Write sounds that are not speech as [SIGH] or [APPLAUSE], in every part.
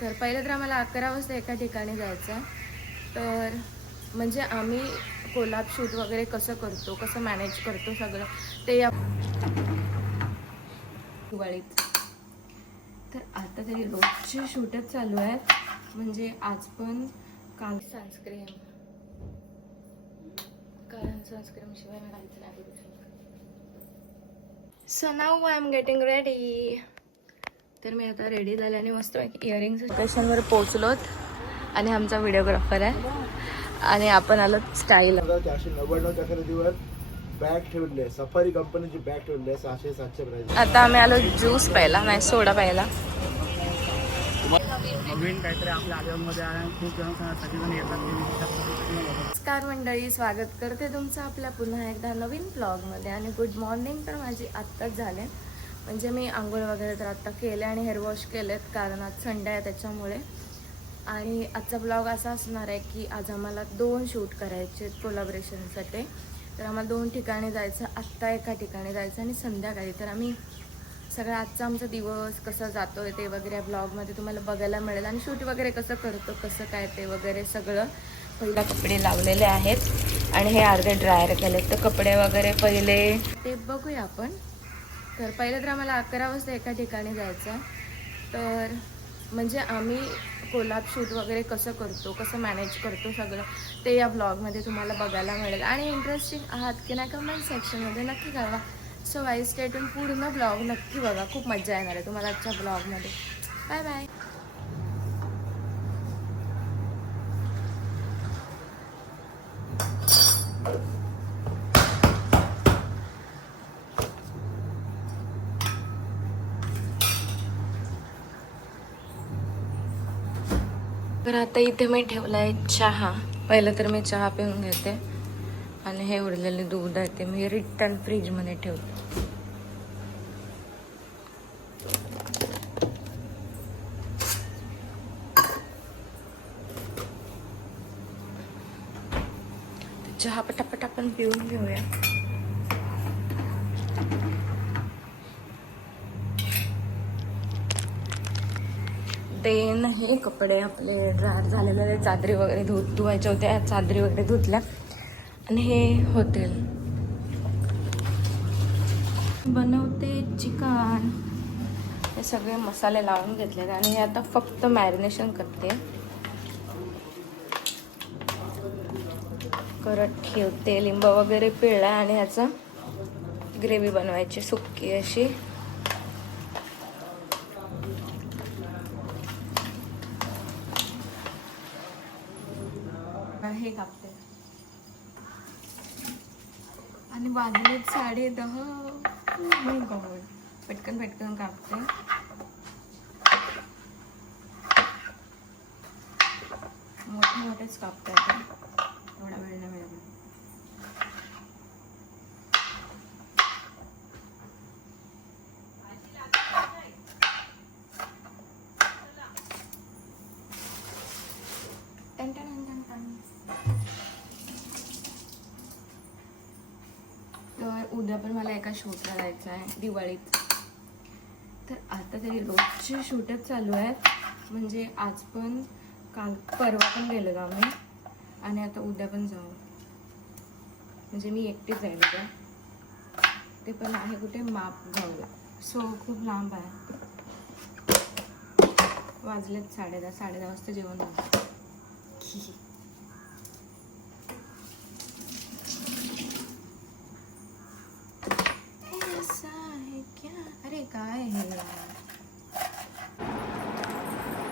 तर पहिलं तर आम्हाला अकरा वाजता एका ठिकाणी जायचं. आहे तर म्हणजे आम्ही कोलाब शूट वगैरे कसं करतो कसं मॅनेज करतो सगळं ते या दिवाळीत. तर आता तरी रोजचे शूटच चालू आहेत. म्हणजे आज पण काल सनस्क्रीम कारण सनस्क्रीम शिवाय मी काहीच नाही so now I am getting ready तर मी आता रेडी झाल्याने मस्त इयरिंग स्टेशनवर पोहोचलोत. आणि आमचा व्हिडिओग्राफर आहे. आणि आपण आलो स्टाईल चारशे नव्याण्णवच्या खरेदीवर बॅग ठेवले सफारी कंपनीची बॅग ठेवली आहे सहाशे सातशे प्राइस आता आम्ही आलो ज्यूस प्यायला नाही सोडा प्यायला. नवीन काहीतरी आपल्या खूप जण सगळेजण येतात नमस्कार मंडळी स्वागत करते तुमचं आपल्या पुन्हा एकदा नवीन ब्लॉगमध्ये आणि गुड मॉर्निंग तर माझी आत्ताच झाले. म्हणजे मी आंघोळ वगैरे तर आत्ता केले आणि हेअर वॉश केलेत कारण आज संडे आहे त्याच्यामुळे. आणि आजचा ब्लॉग असा असणार आहे की आज आम्हाला दोन शूट करायचे कोलाबरेशनसाठी तर आम्हाला दोन ठिकाणी जायचं आत्ता एका ठिकाणी जायचं आणि संध्याकाळी. तर आम्ही सगळा आजचा आमचा दिवस कसा जातो आहे ते वगैरे ब्लॉगमध्ये तुम्हाला बघायला मिळेल. आणि शूट वगैरे कसं करतो कसं काय ते वगैरे सगळं पहिला कपडे लावलेले आहेत. आणि हे अर्धे ड्रायर केले तर कपडे वगैरे पहिले ते बघूया आपण. तर पहिले तर आम्हाला अकरा वाजता एका ठिकाणी जायचं आहे तर म्हणजे आम्ही कोलाब शूट वगैरे कसं करतो कसं मॅनेज करतो सगळं ते या ब्लॉगमध्ये तुम्हाला बघायला मिळेल. आणि इंटरेस्टिंग आहात की नाही कमेंट सेक्शनमध्ये नक्की कळवा. सो वाईस स्टेटून पूर्ण ब्लॉग नक्की बघा. खूप मजा येणार आहे तुम्हाला आजच्या ब्लॉगमध्ये बाय बाय तर आता इथे मी ठेवला आहे चहा. पहिलं तर मी चहा पिऊन घेते. आणि हे उरलेले दूध आहे ते मी रिटर्न फ्रीजमध्ये ठेवते. चहा पटापट आपण पिऊन घेऊया. देन हे कपडे आपले ड्रायर झालेले चादरी वगैरे धुत धुवायच्या होत्या चादरी वगैरे धुतल्या. आणि हे हॉटेल बनवते चिकन. हे सगळे मसाले लावून घेतलेत आणि हे आता फक्त मॅरिनेशन करते. करत ठेवते. लिंब वगैरे पिळला आणि ह्याचा ग्रेव्ही बनवायची सुक्की अशी हे कापते आणि वाजलेत साडे दहा. नाही गॉड पटकन पटकन कापते. मोठे मोठेच कापतात. एवढा वेळ नाही उद्या पण मला एका शूटला जायचं आहे दिवाळीत. तर आता तरी रोजचे शूटच चालू आहेत म्हणजे आज पण काल परवा पण गेलो आम्ही. आणि आता उद्या पण जाऊ. म्हणजे मी एकटीच जाईल उद्या. ते पण आहे कुठे? माप गावला सो खूप लांब आहे. वाजलेत साडे दहा साडे दहा वाजता जेवण झालं ऐसा है क्या अरे काय हे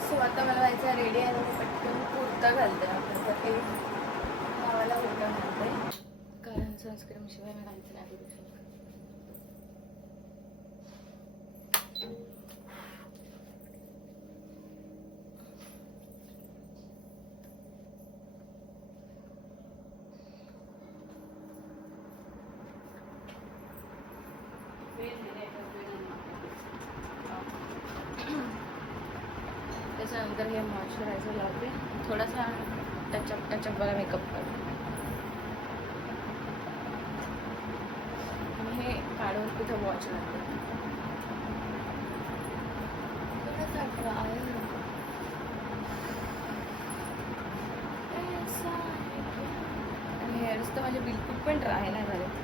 सो आता मला व्हायचं रेडी आहे मी पटकन कुर्ता घालते आपण तर ते गावाला कुर्ता घालते कारण सनस्क्रीम शिवाय मी काहीच नाही करू शकत त्याच्यानंतर हे मॉइश्चरायझर लावते थोडासा टचअप टचअप वाला मेकअप करते काढून कुठं वॉच लागतो? हेअर्स तर माझे बिलकुल पण ड्राय नाही झाले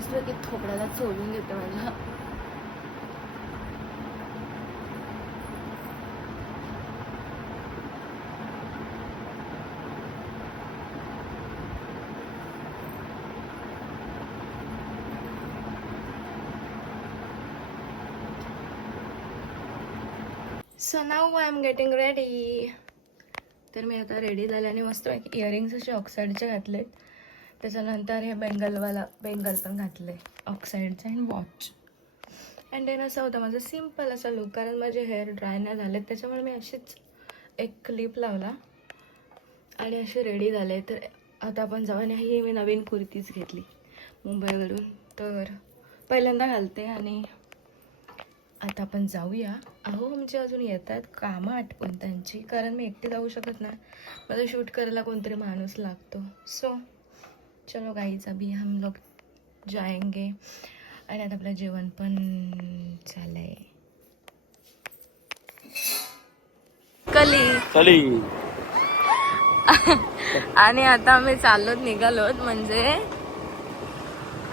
असलं की थोपड्याला चोळून घेते माझ्या. So now I am getting ready तर मी आता रेडी झाल्याने मस्त इयरिंग्स असे ऑक्साईडचे घातले त्याच्यानंतर हे बेंगलवाला बेंगल पण घातले ऑक्साईडचं अँड वॉच अँड देन असं होतं माझं सिंपल असा लुक कारण माझे हेअर ड्राय नाही झाले त्याच्यामुळे मी अशीच एक क्लिप लावला. आणि असे रेडी झाले. तर आता आपण जाऊ आणि ही मी नवीन कुर्तीच घेतली मुंबईवरून. तर पहिल्यांदा घालते आणि आता आपण जाऊया. अहो आमचे अजून येत आहेत कामं आटपून त्यांची कारण मी एकटी जाऊ शकत नाही. मला शूट करायला कोणतरी माणूस लागतो. सो चलो गाईच अभी हम लोग जाएंगे। आणि आता आपलं जेवण पण झालंय. कली. चली आणि आता आम्ही चाललोत निघालोत म्हणजे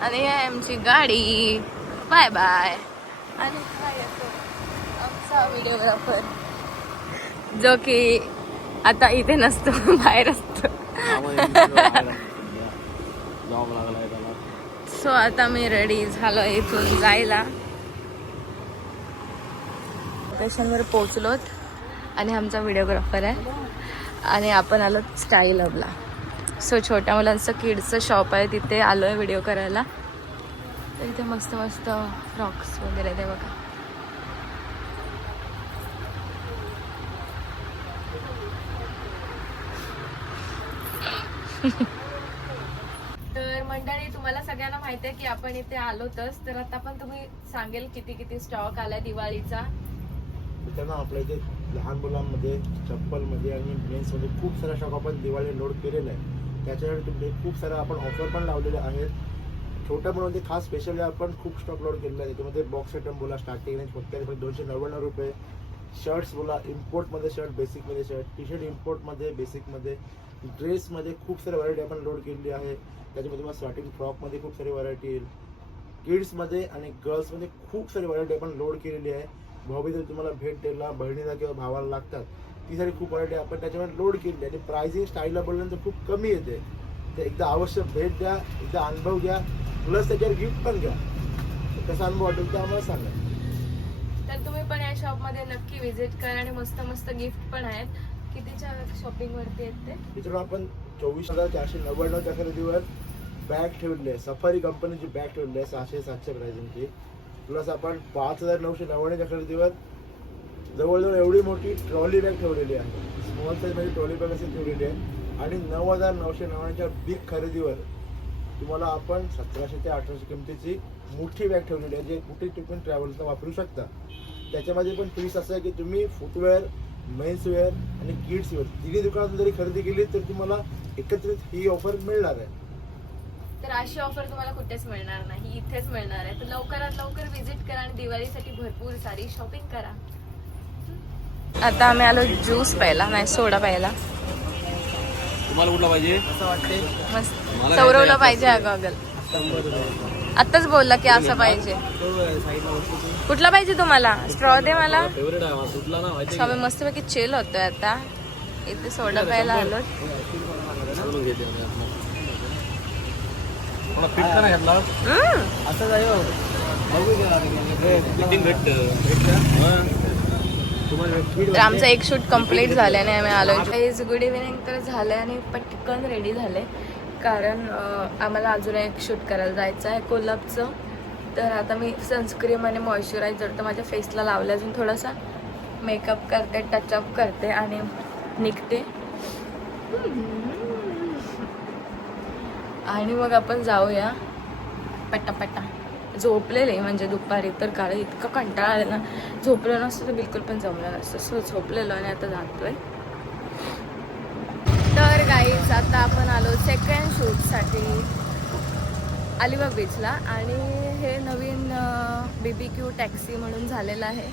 आणि आमची गाडी. बाय बाय आणि आमचा व्हिडिओग्राफर जो की आता इथे नसतो बाहेर असतो. जॉब लागलाय त्याला. सो आता मी रेडी झालो इथून जायला. लोकेशनवर पोचलोत आणि आमचा व्हिडिओग्राफर आहे. आणि आपण आलो स्टाईल हबला सो छोट्या मुलांचं किड्सचं शॉप आहे. तिथे आलो आहे व्हिडिओ करायला. तर इथे मस्त मस्त फ्रॉक्स वगैरे ते बघा. तर [LAUGHS] मंडळी तुम्हाला सगळ्यांना माहिती आहे की आपण इथे आलोतच तर आता पण तुम्ही सांगेल किती किती स्टॉक आलाय दिवाळीचा. त्यांना आपल्या इथे लहान मुलांमध्ये चप्पलमध्ये आणि मेन्समध्ये खूप साऱ्या स्टॉक आपण दिवाळी लोड केलेला आहे. त्याच्यासाठी तुमचे खूप सारा आपण ऑफर पण लावलेले आहेत. छोट्या मुलांमध्ये खास स्पेशली आपण खूप स्टॉक लोड केलेला आहे. त्याच्यामध्ये बॉक्स आयटम बोला स्टार्टिंग रेंज फक्त दोनशे नव्याण्णव रुपये. शर्ट्स बोला इम्पोर्टमध्ये शर्ट बेसिकमध्ये शर्ट टी शर्ट इम्पोर्टमध्ये बेसिकमध्ये ड्रेसमध्ये खूप सारी व्हरायटी आपण लोड केलेली आहे. त्याच्यामध्ये तुम्हाला स्टार्टिंग फ्रॉकमध्ये खूप सारी व्हरायटी येईल. किड्समध्ये आणि गर्ल्समध्ये खूप सारी व्हरायटी आपण लोड केलेली आहे. भाऊबीज तुम्हाला भेट द्यायला बहिणीला किंवा भावाला लागतात ती सारी खूप व्हरायटी आपण त्याच्यामध्ये लोड केलेली आहे. आणि प्रायझिंग स्टाईलला बोलल्यानंतर खूप कमी येते. तर एकदा अवश्य भेट द्या एकदा अनुभव घ्या प्लस त्याच्यावर गिफ्ट पण घ्या. कसा अनुभव वाटेल तो आम्हाला सांगा. तर तुम्ही पण या शॉपमध्ये नक्की व्हिजिट करा आणि मस्त मस्त गिफ्ट पण आहेत. कितीच्या शॉपिंग वरती मित्रांनो आपण चोवीस हजार चारशे नव्याण्णवच्या खरेदीवर बॅग ठेवली आहे सफारी कंपनीची बॅग ठेवली आहे सहाशे सातशे प्राइसिंगची प्लस आपण पाच हजार नऊशे नव्याण्णवच्या खरेदीवर जवळजवळ एवढी मोठी ट्रॉली बॅग ठेवलेली आहे. स्मॉल साईजमध्ये ट्रॉली बॅग अशी ठेवलेली आहे. आणि नऊ हजार नऊशे नव्याण्णवच्या बिग खरेदीवर तुम्हाला आपण सतराशे ते अठराशे किमतीची मोठी बॅग ठेवलेली आहे जे कुठे तुम्ही ट्रॅव्हल्सला वापरू शकता त्याच्यामध्ये पण फीस असं आहे की तुम्ही फुटवेअर मेन्सवेअर आणि किड्स वेअर. तिन्ही दुकानातून जरी खरेदी केली तर तुम्हाला एकत्रित ही ऑफर मिळणार आहे. तर अशी ऑफर तुम्हाला कुठेच मिळणार नाही. इथेच मिळणार आहे. तर लवकरात लवकर व्हिजिट करा आणि दिवाळीसाठी भरपूर सारी शॉपिंग करा. आता आम्ही आलो ज्यूस प्यायला नाही सोडा प्यायला. तुम्हाला कुठला पाहिजे? असं वाटते मस्त सौरवला पाहिजे आहे अगल आताच बोलला की असं पाहिजे. कुठला पाहिजे तुम्हाला? स्ट्रॉ दे मला. फेवरेट आहे मला तुटला ना माहिती सो आम्ही मस्तपैकी चिल होतोय आता. इथे सोडा प्यायला आलो तुम्हाला तर आमचं एक शूट कंप्लीट झाल्याने आम्ही आलो गुड इव्हिनिंग तर झालं आणि पटकन रेडी झाले कारण आम्हाला अजून एक शूट करायला जायचं आहे कोल्हापचं तर आता मी सनस्क्रीम आणि मॉइश्चरायझर तर माझ्या फेसला लावलं अजून थोडासा मेकअप करते टचअप करते आणि निघते. आणि मग आपण जाऊया. पटापटा. झोपलेले म्हणजे दुपारी तर काळ इतकं कंटाळा आला ना. झोपलं नसतं तर बिलकुल पण जमलं नसतं. सो झोपलेलो आणि आता जातोय. तर आता आपण आलो सेकंड शूटसाठी अलिबाग बीचला आणि हे नवीन बी बी क्यू टॅक्सी म्हणून झालेलं आहे.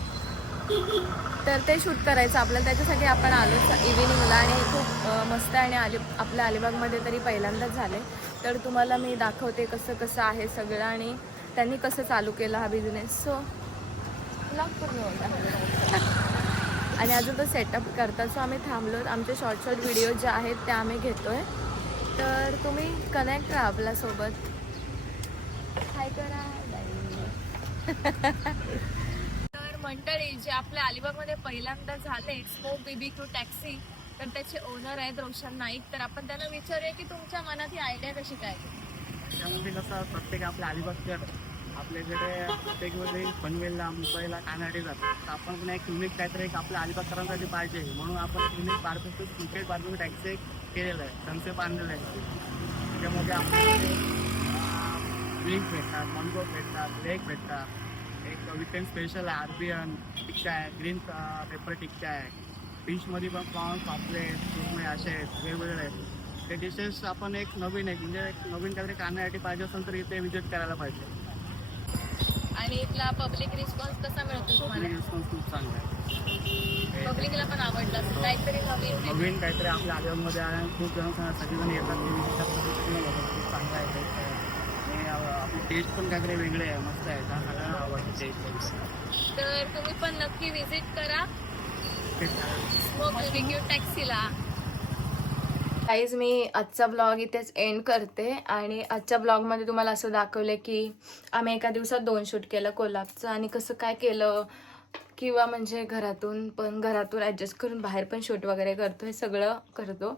तर ते शूट करायचं आपल्याला त्याच्यासाठी आपण आलो इव्हिनिंगला आणि खूप मस्त आहे आणि अलि आपल्या अलिबागमध्ये तरी पहिल्यांदाच झाले. तर तुम्हाला मी दाखवते कसं कसं आहे सगळं आणि त्यांनी कसं चालू केलं हा बिझनेस सो ब्लॉग पूर्ण होता आणि अजून तो सेटअप करतात. सो आम्ही थांबलो. आमचे शॉर्ट शॉर्ट व्हिडिओ जे आहेत ते आम्ही घेतोय. तर तुम्ही कनेक्ट राहा आपल्यासोबत. हाय करा. तर मंडळी जे आपल्या अलिबागमध्ये पहिल्यांदा झाले स्मोक बेबी क्यू टॅक्सी तर त्याचे ओनर आहेत रोशन नाईक. तर आपण त्यांना विचारूया की तुमच्या मनात ही आयडिया कशी काय प्रत्येक आपल्या अलिबागकर आपल्याकडे प्रत्येक पनवेलला मुंबईला कानाडे जातात तर आपण पण एक युनिक काहीतरी एक आपल्या अलिबागकरांसाठी पाहिजे. म्हणून आपण युनिक बारकोस क्रिकेट बारकोस टॅक्सी एक केलेलं आहे. संसेप आणलेलं आहे. त्याच्यामध्ये आपल्याकडे विंग भेटतात मॉन्गो भेटतात लेग भेटतात. एक विकेंड स्पेशल आहे आरबियन टिक्का आहे ग्रीन पेपर टिक्का आहे. फिशमध्ये पण प्रॉन्स पापलेट सुरमई असे आहेत वेगवेगळे आहेत. ते डिशेस आपण एक नवीन आहे म्हणजे एक नवीन काहीतरी खाण्यासाठी पाहिजे असेल तर इथे विजिट करायला पाहिजे. आणि इथला पब्लिक रिस्पॉन्स कसा मिळतो तुम्हाला? रिस्पॉन्स खूप चांगला आहे. पब्लिकला पण आवडलं असेल. काहीतरी नवीन नवीन काहीतरी आपल्या आलिबागमध्ये आहे. आणि खूप जण सांगा- सगळेजण येतात. खूप चांगला आहे. आणि आपली टेस्ट पण काहीतरी वेगळी आहे. मस्त आहे. सगळ्यांना आवडते टेस्ट तर तुम्ही पण नक्की विजिट करा. स्मोक रिव्ह्यू टॅक्सीला काहीच मी आजचा ब्लॉग इथेच एंड करते. आणि आजच्या ब्लॉगमध्ये तुम्हाला असं दाखवलं की आम्ही एका दिवसात दोन शूट केलं कोल्हापचं आणि कसं काय केलं. किंवा म्हणजे घरातून पण घरातून ॲडजस्ट करून बाहेर पण शूट वगैरे करतो हे सगळं करतो.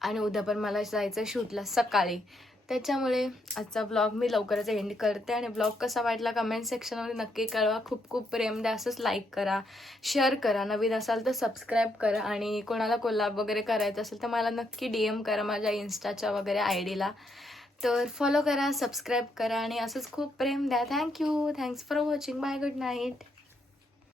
आणि उद्या पण मला जायचं शूटला सकाळी. त्याच्यामुळे आजचा ब्लॉग मी लवकरच एंड करते आणि ब्लॉग कसा वाटला कमेंट सेक्शनमध्ये नक्की कळवा. खूप खूप प्रेम द्या असंच लाईक करा शेअर करा. नवीन असाल तर सबस्क्राईब करा आणि कोणाला कोलाब वगैरे करायचं असेल तर मला नक्की डी एम करा माझ्या इन्स्टाच्या वगैरे आय डीला तर फॉलो करा सबस्क्राईब करा आणि असंच खूप प्रेम द्या. Thank you thanks for watching bye good night